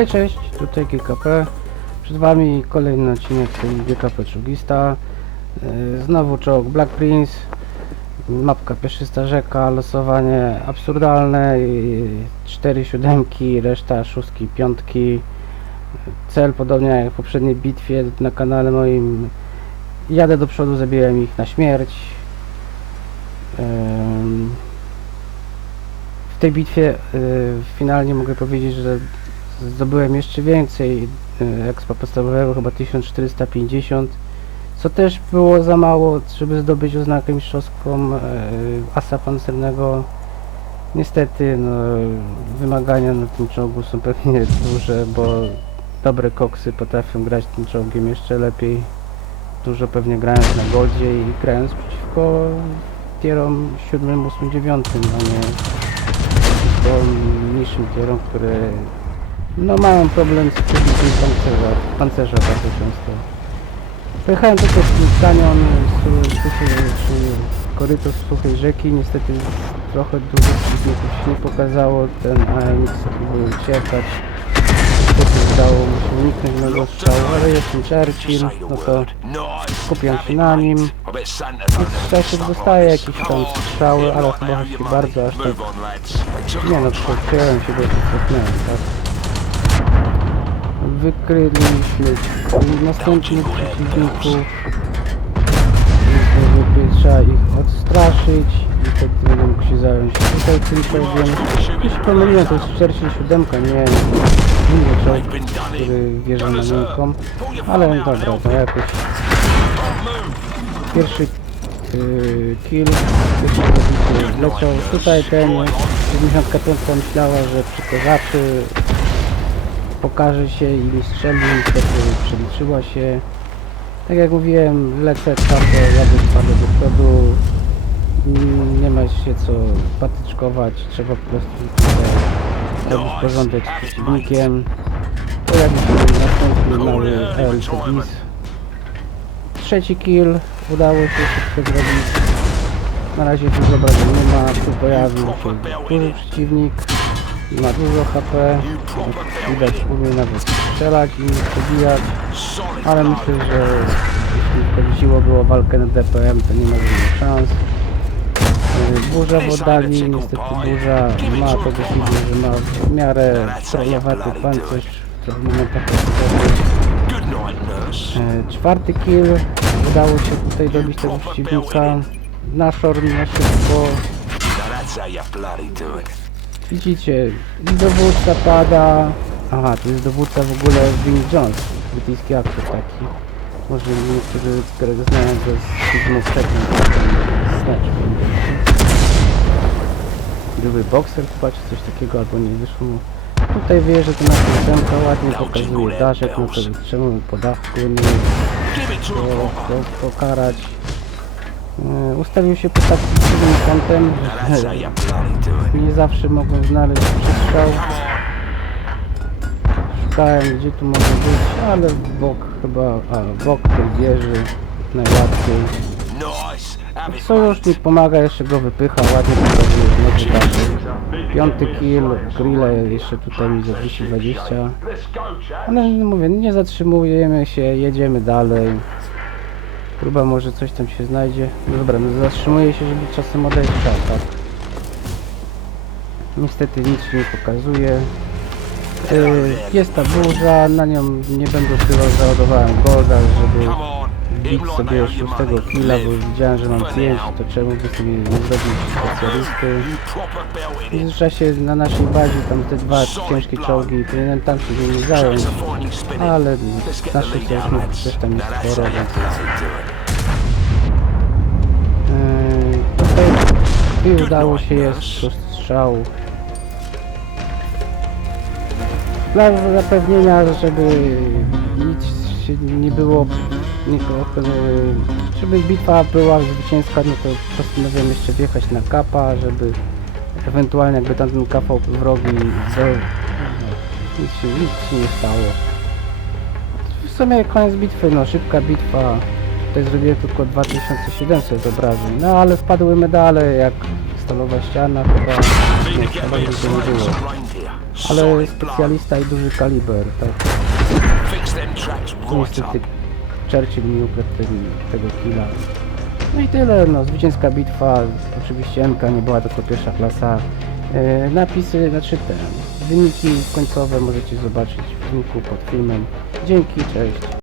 Hej, cześć, tutaj GKP. Przed Wami kolejny odcinek tej GKP Czugista. Yy, Znowu czołg Black Prince. Mapka pieszysta rzeka, losowanie absurdalne. Cztery siódemki, reszta szóstki, piątki. Cel podobnie jak w poprzedniej bitwie na kanale moim. Jadę do przodu, zabiłem ich na śmierć. Ym, W tej bitwie y, finalnie mogę powiedzieć, że zdobyłem jeszcze więcej y, expa podstawowego, chyba 1450, co też było za mało, żeby zdobyć oznakę mistrzowską y, asa pancernego. Niestety, no, wymagania na tym czołgu są pewnie duże, bo dobre koksy potrafią grać tym czołgiem jeszcze lepiej. Dużo pewnie grając na goldzie i grając przeciwko tierom 7, 8, 9, a nie przeciwko niższym tierom, które no mają problem z przebiciem pancerza, pancerza bardzo często. Pojechałem tutaj w kanion, su- suchy, czy korytarz suchej rzeki, niestety trochę dużo przeciwników się nie pokazało, ten AMX próbuje uciekać. Niestety udało mu się uniknąć mego strzału, ale jest ten Churchill, no to skupiam się na nim. W czasie dostaję jakieś tam strzały, ale chyba się bardzo aż tak... Nie no, tylko przyjąłem się, bo się cofnąłem, tak? Wykryliśmy następnych przeciwników. Trzeba ich odstraszyć i wtedy będę mógł się zająć tutaj tym czołgiem. Jeśli pomyliłem, to jest 47, nie, nie inny czołg, który wierzy na miękką. Ale dobra, to jakoś pierwszy yy, kill, pierwszy zabicie leciał. Tutaj ten 75 myślała, że przykozaczy pokaże się i strzeli, przeliczyła się. Tak jak mówiłem, lecę twardo, jadę twardo do przodu. Mm, Nie ma się co patyczkować, trzeba po prostu robić porządek z przeciwnikiem. Pojawi się następny mały LTBIS. Trzeci kill, udało się szybko zrobić. Na razie dużo obrażeń nie ma, tu pojawił się duży przeciwnik. Ma dużo HP, widać umie nawet strzelać i pobijać, ale myślę, że jeśli chodziło było walkę na DPM, to nie ma żadnych szans. Yy, Burza w oddali, niestety burza ma to do że ma w miarę trollowaty pancerz, co w momentach. E, Czwarty kill, udało się tutaj dobić tego przeciwnika. Na szorm, na szybko, Widzicie, dowódca pada. Aha, to jest dowódca w ogóle Vin Jones, brytyjski aktor taki. Może niektórzy, którego znają go z filmu Segment, Snatch. Były bokser chyba, czy coś takiego, albo nie wyszło mu. Tutaj wie, że to nasza ósemka ładnie pokazuje daszek, no to czemu po daszku nie go, go pokarać. E, Ustawił się pod takim dziwnym kątem, nie zawsze mogłem znaleźć przestrzał. Szukałem gdzie tu może być, ale w bok chyba, a w bok tej wieży najłatwiej. Sojusznik pomaga, jeszcze go wypycha, ładnie pokazuje znowu dalej. Piąty kill, grille jeszcze tutaj mi za 220. Ale mówię, nie zatrzymujemy się, jedziemy dalej. Próba może coś tam się znajdzie. No dobra, no zatrzymuję się, żeby czasem odejść tak. Niestety nic się nie pokazuje. Yy, jest ta burza, na nią nie będę ukrywał, załadowałem golda, żeby bić sobie szóstego killa, bo już widziałem, że mam 5, to czemu by sobie nie zrobić specjalisty. W międzyczasie na naszej bazie tam te dwa ciężkie czołgi, powinienem tam się nimi zająć, ale naszych sojuszników też tam jest sporo, więc... Yy, tutaj udało się jeszcze strzał dla zapewnienia, żeby nic się nie było, żeby bitwa była zwycięska, no to postanowiłem jeszcze wjechać na kapa, żeby ewentualnie jakby tamten kapał wrogi, to nic się, nic się nie stało. W sumie koniec bitwy, no szybka bitwa, tutaj zrobiłem tylko 2700 obrażeń, no ale wpadły medale jak stalowa ściana chyba, to nie było. ale specjalista i duży kaliber, tak. Niestety. Churchill mi ukradł tego, tego killa. No i tyle, no, zwycięska bitwa, oczywiście MK nie była tylko pierwsza klasa. E, napisy, znaczy te wyniki końcowe możecie zobaczyć w linku pod filmem. Dzięki, cześć.